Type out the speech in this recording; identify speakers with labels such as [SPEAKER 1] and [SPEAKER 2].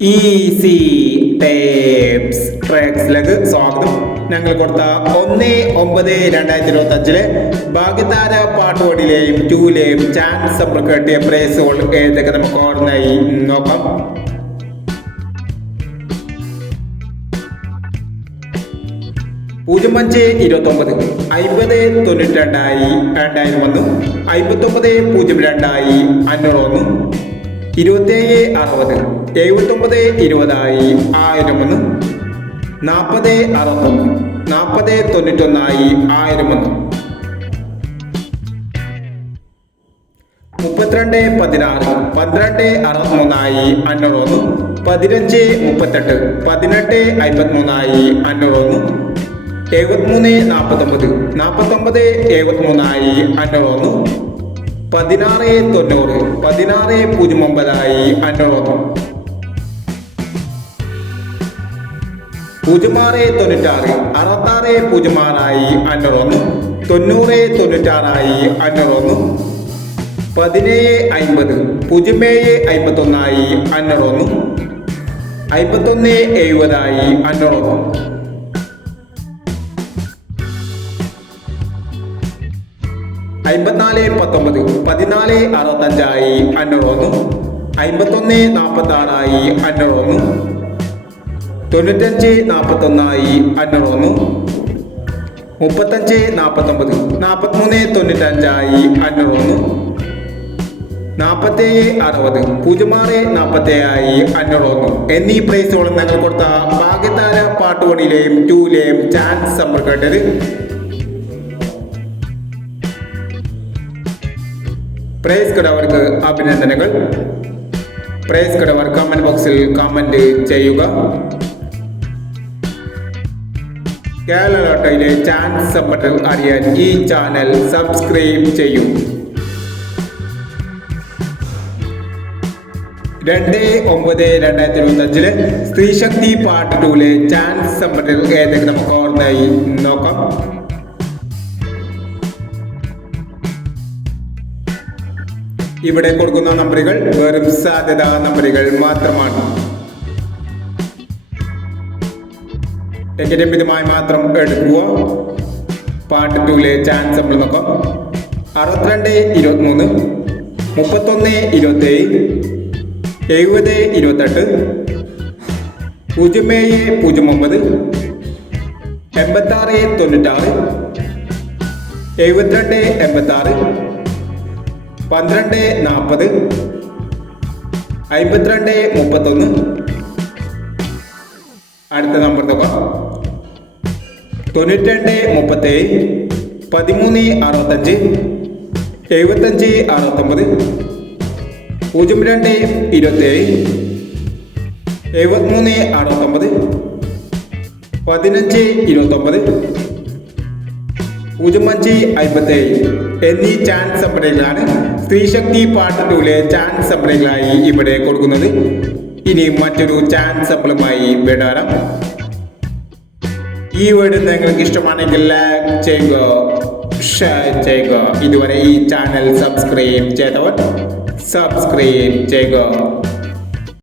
[SPEAKER 1] Easy tapes ട്രാക്സിലേക്ക് സ്വാഗതം. ഞങ്ങൾ കൊടുത്ത ഒന്ന് ഒമ്പത് രണ്ടായിരത്തി ഇരുപത്തി അഞ്ചിലെ ഭാഗ്യതാര പാട്ടുപടിയിലെയും ടൂലെയും ചാൻസ് നമ്മൾ കിട്ടിയ പ്രൈസുകൾ ഏതൊക്കെ നമുക്ക് ഓർമ്മയായി? നോക്കാം. പൂജ്യം അഞ്ച് ഇരുപത്തി ഒമ്പത് അമ്പത് തൊണ്ണൂറ്റി രണ്ടായി രണ്ടായിരം ഒന്ന്. അമ്പത്തൊമ്പത് പൂജ്യം രണ്ടായി അഞ്ഞൂറ് ഒന്ന്. ഇരുപത്തേഴ് അറുപത്. എഴുപത്തൊമ്പത് ഇരുപതായി ആയിരം ഒന്ന് നാൽപ്പത് അറുപത്തൊന്ന്. നാൽപ്പത് തൊണ്ണൂറ്റൊന്നായി ആയിരം ഒന്ന് മുപ്പത്തിരണ്ട് പതിനാറ്. പന്ത്രണ്ട് അറുപത്തിമൂന്നായി അഞ്ഞൂറ് ഒന്ന് പതിനഞ്ച് മുപ്പത്തെട്ട്. പതിനെട്ട് അമ്പത്തിമൂന്നായി അഞ്ഞൂറ് ഒന്ന് എഴുപത്തിമൂന്ന് നാൽപ്പത്തൊമ്പത് നാൽപ്പത്തൊമ്പത് എഴുപത്തിമൂന്നായി അഞ്ഞൂറ് ഒന്ന് പതിനാറ് തൊണ്ണൂറ് പതിനാറ് പൂജ്യം ഒമ്പതായി അനുരോധം പൂജ്യം ആറ് തൊണ്ണൂറ്റാറ് അറുപത്താറ് പൂജ്യം ആറായി അനുരോധം തൊണ്ണൂറ് തൊണ്ണൂറ്റാറായി അനുരോധം പതിനേഴ് അൻപത് പൂജ്യം ഏഴ് അൻപത്തൊന്നായി അഞ്ഞൂറ് അൻപത്തൊന്ന് എഴുപതായി അഞ്ഞൂറ് അമ്പത്തിനാല് പത്തൊമ്പത് പതിനാല് അറുപത്തഞ്ചായി അഞ്ഞൂറ് ഒന്ന് അമ്പത്തൊന്ന് നാൽപ്പത്തി ആറായി അഞ്ഞൂറ് ഒന്ന് തൊണ്ണൂറ്റഞ്ച് നാൽപ്പത്തൊന്നായി അഞ്ഞൂറ് ഒന്ന് മുപ്പത്തഞ്ച് നാൽപ്പത്തൊമ്പത് നാൽപ്പത്തിമൂന്ന് തൊണ്ണൂറ്റഞ്ചായി അഞ്ഞൂറ് ഒന്ന് നാൽപ്പത്തേഴ് അറുപത് പൂജ്യം ആറ് നാൽപ്പത്തേഴായി അഞ്ഞൂറ് ഒന്ന് എന്നീ പ്രൈസുകളും ഞങ്ങൾ കൊടുത്ത ഭാഗ്യതാര പാട്ടുപണിയിലെയും ടൂലെയും ചാൻസ് സമ്പർക്കേണ്ടത് പ്രൈസ് കിടവർക്ക് അഭിനന്ദനങ്ങൾ. പ്രൈസ് കിടവർ കമന്റ് ബോക്സിൽ കമന്റ് ചെയ്യുക. കേരള ലോട്ടയിലെ ചാൻസ് സമ്പട്ടൽ അറിയാൻ ഈ ചാനൽ സബ്സ്ക്രൈബ് ചെയ്യൂ. രണ്ട് ഒമ്പത് രണ്ടായിരത്തി ഇരുപത്തി അഞ്ചിലെ സ്ത്രീശക്തി പാർട്ട് ടൂലെ ചാൻസ് സമ്പത്ത് ഏതെങ്കിലും നമുക്ക് ഓർമ്മയായി നോക്കാം. ഇവിടെ കൊടുക്കുന്ന നമ്പറുകൾ വെറും സാധ്യതാ നമ്പറുകൾ മാത്രമാണ്. ടിക്കറ്റ് മിതമായി മാത്രം എടുക്കുക പാർട്ട് ടൂലെ ചാൻസ് നമ്മൾ നോക്കാം. അറുപത്തിരണ്ട് ഇരുപത്തിമൂന്ന് മുപ്പത്തൊന്ന് ഇരുപത്തേഴ് എഴുപത് ഇരുപത്തെട്ട് പൂജ്യം ഏഴ് പൂജ്യം ഒമ്പത് എൺപത്താറ് തൊണ്ണൂറ്റാറ് എഴുപത്തിരണ്ട് എൺപത്താറ് പന്ത്രണ്ട് നാൽപ്പത് അമ്പത്തിരണ്ട് മുപ്പത്തൊന്ന്. അടുത്ത നമ്പർ നോക്കാം. തൊണ്ണൂറ്റിരണ്ട് മുപ്പത്തേഴ് പതിമൂന്ന് അറുപത്തഞ്ച് എഴുപത്തഞ്ച് അറുപത്തൊമ്പത് പൂജ്യം രണ്ട് ഇരുപത്തേഴ് എഴുപത്തിമൂന്ന് അറുപത്തൊമ്പത് പതിനഞ്ച് ഇരുപത്തൊമ്പത് പൂജ്യം അഞ്ച് എന്നീ ചാൻസ് സമ്പറകളാണ് സ്ത്രീശക്തി പാർട്ട് ടൂലെ ചാൻസ് സമ്പറകളായി ഇവിടെ കൊടുക്കുന്നത്. ഇനി മറ്റൊരു ചാൻസ് സമ്പിളുമായി വിടാറാം ഈ വീഡിയോ നിങ്ങൾക്ക് ഇഷ്ടമാണെങ്കിൽ ലൈക്ക് ചെയ്യുക ഷെയർ ചെയ്യുക. ഇതുവരെ ഈ ചാനൽ സബ്സ്ക്രൈബ് ചെയ്തവർ സബ്സ്ക്രൈബ് ചെയ്യുക.